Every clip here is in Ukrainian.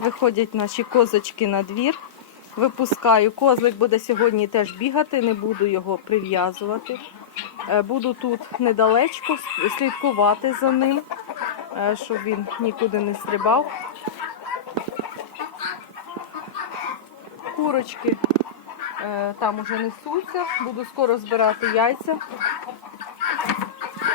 Виходять наші козочки на двір. Випускаю. Козлик буде сьогодні теж бігати, не буду його прив'язувати. Е, Буду тут недалечко слідкувати за ним, е, щоб він нікуди не стрибав. Курочки е, там уже несуться, буду скоро збирати яйця.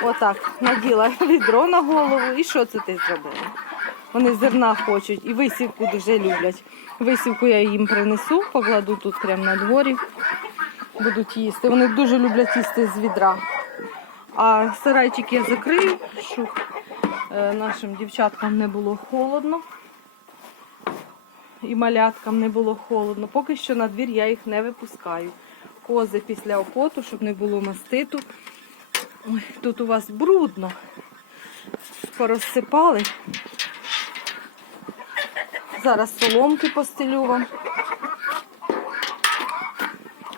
Отак, наділа відро на голову. І що це ти зробила? Вони зерна хочуть і висівку дуже люблять. Висівку я їм принесу, покладу тут прямо на дворі. Будуть їсти. Вони дуже люблять їсти з відра. А сарайчик я закрию, щоб е, нашим дівчаткам не було холодно. І маляткам не було холодно. Поки що на двір я їх не випускаю. Кози після окоту, щоб не було маститу. Ой, тут у вас брудно. Порозсипали. Зараз соломки постелю вам.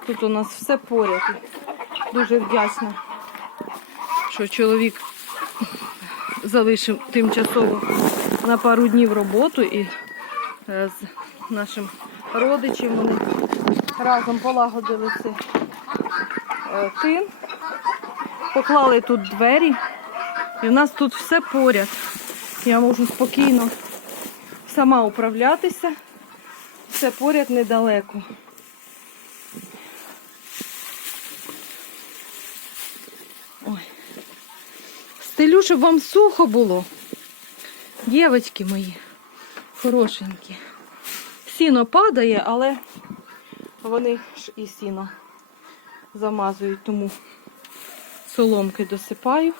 Тут у нас все поряд. Дуже вдячна, що чоловік залишив тимчасово на пару днів роботу і е, з нашим родичем вони разом полагодили цей е, тин. Поклали тут двері, і в нас тут все поряд. Я можу спокійно сама управлятися. Все поряд недалеко. Ой. Стелю, щоб вам сухо було. Дівочки мої хорошенькі. Сіно падає, але вони ж і сіно замазують, тому соломки досипаю.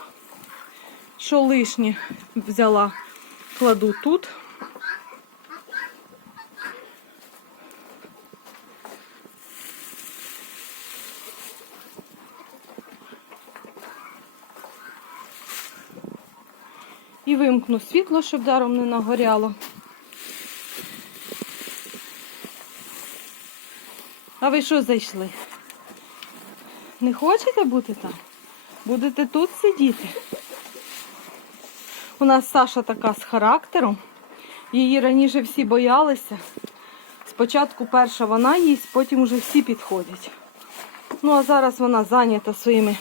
Що лишнє взяла, кладу тут. Вимкну світло, щоб даром не нагоряло. А ви що зайшли? Не хочете бути там? Будете тут сидіти? У нас Саша така з характером. Її раніше всі боялися. Спочатку перша вона їсть, потім уже всі підходять. Ну а зараз вона зайнята своїми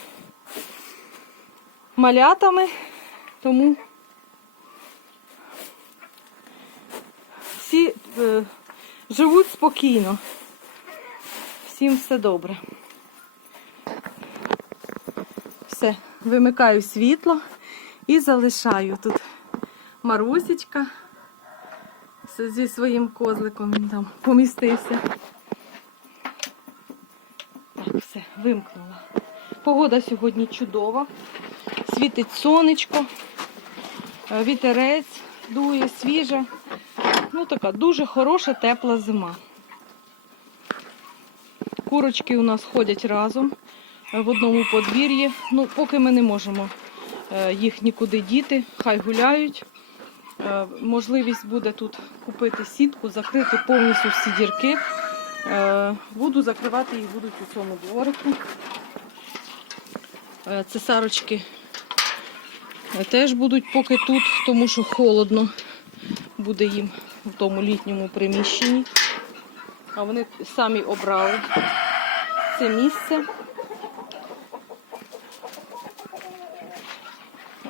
малятами, тому всі е, живуть спокійно. Всім все добре. Все, вимикаю світло і залишаю тут Марусечка зі своїм козликом він там помістився. Так, все, вимкнула. Погода сьогодні чудова. Світить сонечко, е, вітерець дує, свіже. Ну, така дуже хороша, тепла зима. Курочки у нас ходять разом е, в одному подвір'ї. Ну, поки ми не можемо е, їх нікуди діти, хай гуляють. Е, Можливість буде тут купити сітку, закрити повністю всі дірки. Буду закривати їх будуть у цьому дворику. Цесарочки теж будуть поки тут, тому що холодно буде їм в тому літньому приміщенні. А вони самі обрали це місце.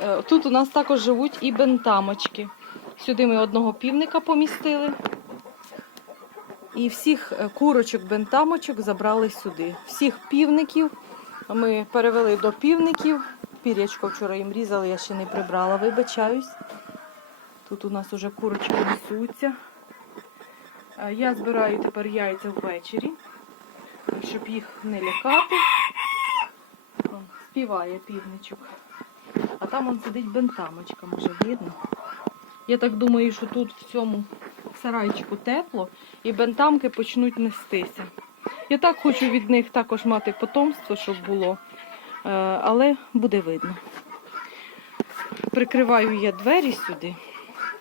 Е, Тут у нас також живуть і бентамочки. Сюди ми одного півника помістили. І всіх е, курочок бентамочок забрали сюди. Всіх півників ми перевели до півників. Пірячко вчора їм різали, я ще не прибрала, вибачаюсь. Тут у нас уже курочки несуться. Е, Я збираю тепер яйця ввечері, щоб їх не лякати. Співає півничок. А там он сидить бентамочка, може видно. Я так думаю, що тут в цьому сарайчику тепло і бентамки почнуть нестися. Я так хочу від них також мати потомство, щоб було, е, але буде видно. Прикриваю я двері сюди.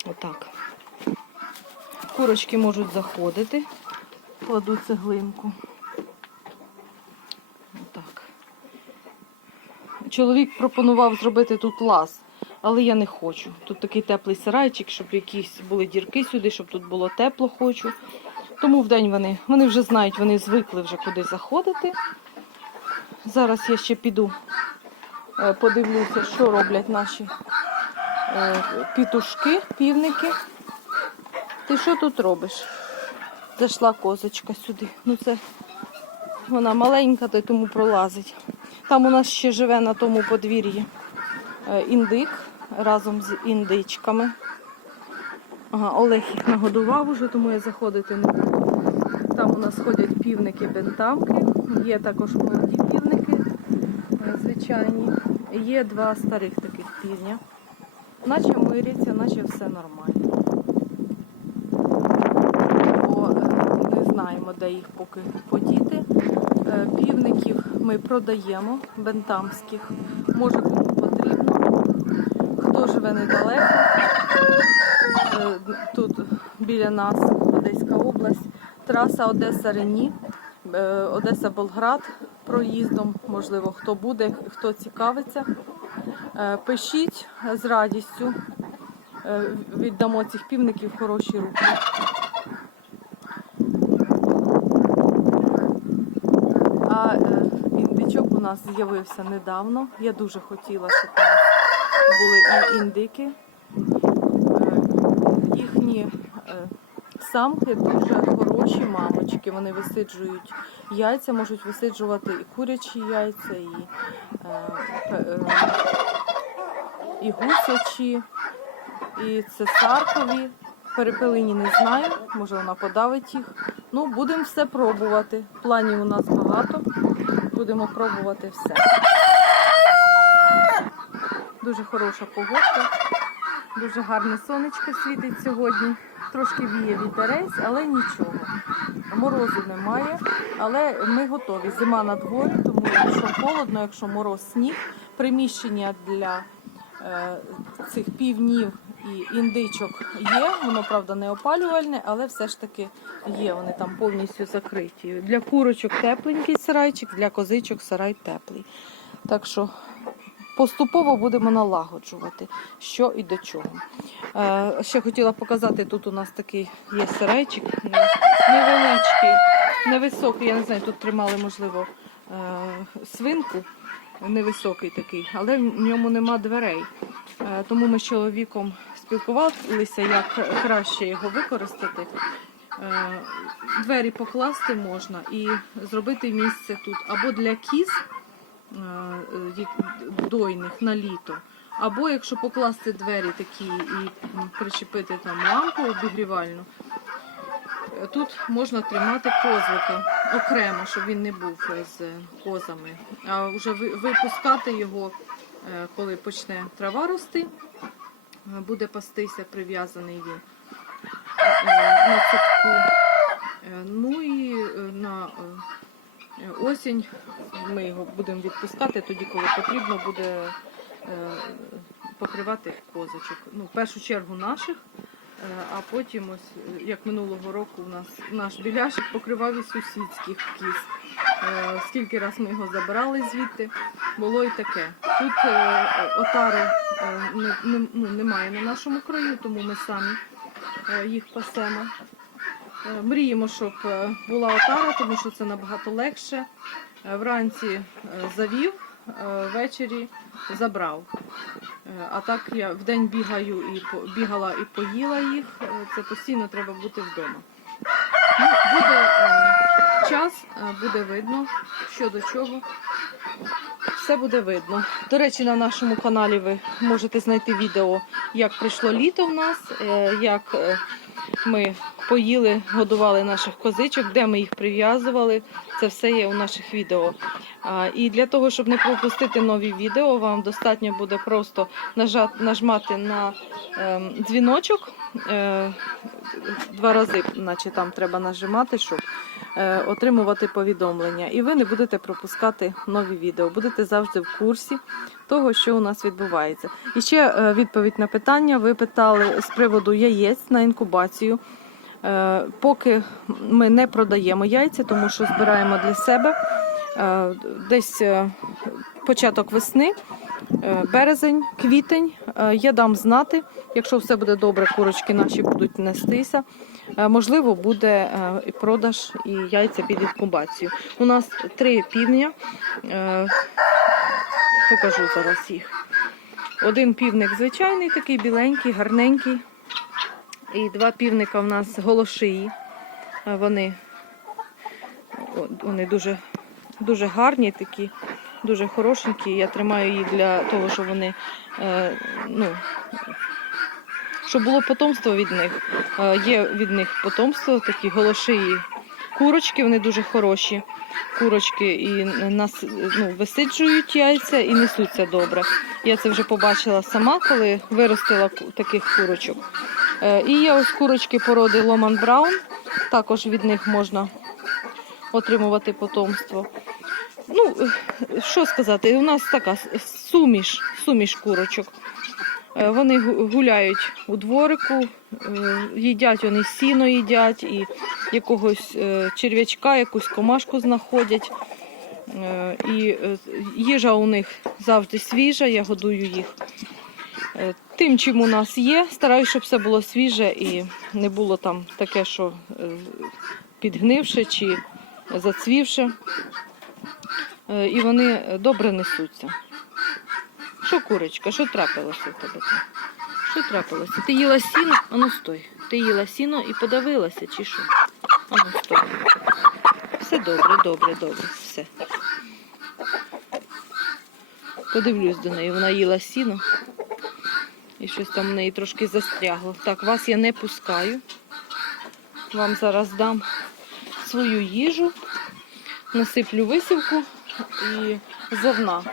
Отак. Курочки можуть заходити. Кладу цеглинку. Отак. Чоловік пропонував зробити тут лаз, але я не хочу. Тут такий теплий сарайчик, щоб якісь були дірки сюди, щоб тут було тепло хочу. Тому вдень вони, вони вже знають, вони звикли вже куди заходити. Зараз я ще піду, е, подивлюся, що роблять наші пітушки, півники. Ти що тут робиш? Зайшла козочка сюди. Ну це вона маленька, то тому пролазить. Там у нас ще живе на тому подвір'ї е, індик разом з індичками. Ага, Олег їх нагодував уже, тому я заходити не буду. Там у нас ходять півники бентамки, є також молоді півники, е, звичайні. Є два старих таких півня. Наче миряться, наче все нормально. Бо е, не знаємо, де їх поки подіти. Е, Півників ми продаємо бентамських. Може кому потрібно. Хто живе недалеко, е, тут біля нас Одеська область, траса Одеса-Рені, е, Одеса-Болград проїздом. Можливо, хто буде, хто цікавиться. Е, Пишіть з радістю. Е, Віддамо цих півників хороші руки. А е, індичок у нас з'явився недавно. Я дуже хотіла, щоб були і індики. Е, Їхні е, самки дуже хороші мамочки. Вони висиджують яйця, можуть висиджувати і курячі яйця, і, е, е, і гусячі, і цесаркові. Перепелині не знаю, може вона подавить їх. Ну, будемо все пробувати. Планів у нас багато. Будемо пробувати все. Дуже хороша погодка. Дуже гарне сонечко світить сьогодні. Трошки віє вітерець, але нічого. Морозу немає, але ми готові. Зима на дворі, тому якщо холодно, якщо мороз сніг, приміщення для цих півнів і індичок є. Воно, правда, не опалювальне, але все ж таки є. Вони там повністю закриті. Для курочок тепленький сарайчик, для козичок сарай теплий. Так що поступово будемо налагоджувати, що і до чого. Е, ще хотіла показати, тут у нас такий є сарайчик невеличкий, невисокий. Я не знаю, тут тримали, можливо, е, свинку. Невисокий такий, але в ньому нема дверей. Е, Тому ми з чоловіком спілкувалися, як краще його використати. Е, Двері покласти можна і зробити місце тут або для кіз е, дойних на літо, або якщо покласти двері такі і причепити там лампу обігрівальну, тут можна тримати козлика окремо, щоб він не був з козами. А вже випускати його, е, коли почне трава рости, е, буде пастися, прив'язаний він е, на цепку. Е, Ну і е, на е, осінь ми його будемо відпускати тоді, коли потрібно буде е, покривати козочок. Ну, в першу чергу наших, е, а потім ось, е, як минулого року, у нас наш біляшик покривав і сусідських кіз. Е, Скільки раз ми його забирали звідти, було і таке. Тут е, отари е, ну, немає на нашому краю, тому ми самі е, їх пасемо. Е, Мріємо, щоб е, була отара, тому що це набагато легше. Е, Вранці е, завів, е, ввечері забрав. Е, А так я вдень бігаю і бігала і поїла їх. Е, Це постійно треба бути вдома. Ну, буде е, час, буде видно, що до чого. Все буде видно. До речі, на нашому каналі ви можете знайти відео, як прийшло літо в нас, як ми поїли, годували наших козичок, де ми їх прив'язували. Це все є у наших відео. І для того, щоб не пропустити нові відео, вам достатньо буде просто нажмати на ем, дзвіночок. Е, два рази, наче там треба нажимати, щоб е, отримувати повідомлення. І ви не будете пропускати нові відео, будете завжди в курсі того, що у нас відбувається. І ще е, відповідь на питання. Ви питали з приводу яєць на інкубацію. Е, Поки ми не продаємо яйця, тому що збираємо для себе Е, десь е, початок весни, березень, квітень. Я дам знати, якщо все буде добре, курочки наші будуть нестися. Можливо, буде продаж і яйця під інкубацію. У нас три півня. Покажу зараз їх. Один півник звичайний, такий біленький, гарненький. І два півника в нас голошиї. Вони, вони дуже, дуже гарні такі, дуже хорошенькі. Я тримаю їх для того, щоб вони е, ну, щоб було потомство від них. Е, Є від них потомство, такі голошиї курочки, вони дуже хороші. Курочки і нас ну, висиджують яйця і несуться добре. Я це вже побачила сама, коли виростила таких курочок. Е, І є ось курочки породи Ломан Браун. Також від них можна отримувати потомство. Ну, е, що сказати, у нас така суміш, суміш курочок. Е, Вони гуляють у дворику, їдять вони сіно їдять і якогось черв'ячка, якусь комашку знаходять. І їжа у них завжди свіжа, я годую їх. Е, Тим, чим у нас є, стараюся, щоб все було свіже і не було там таке, що е, підгнивше чи зацвівше. Е, І вони добре несуться. Що, курочка, що трапилося у тебе? Що трапилося? Ти їла сіно? Ану стой. Ти їла сіно і подавилася, чи що? Ану стой. Все добре, добре, добре. Все. Подивлюсь до неї. Вона їла сіно. Щось там в неї трошки застрягло. Так, вас я не пускаю. Вам зараз дам свою їжу, насиплю висівку і зерна.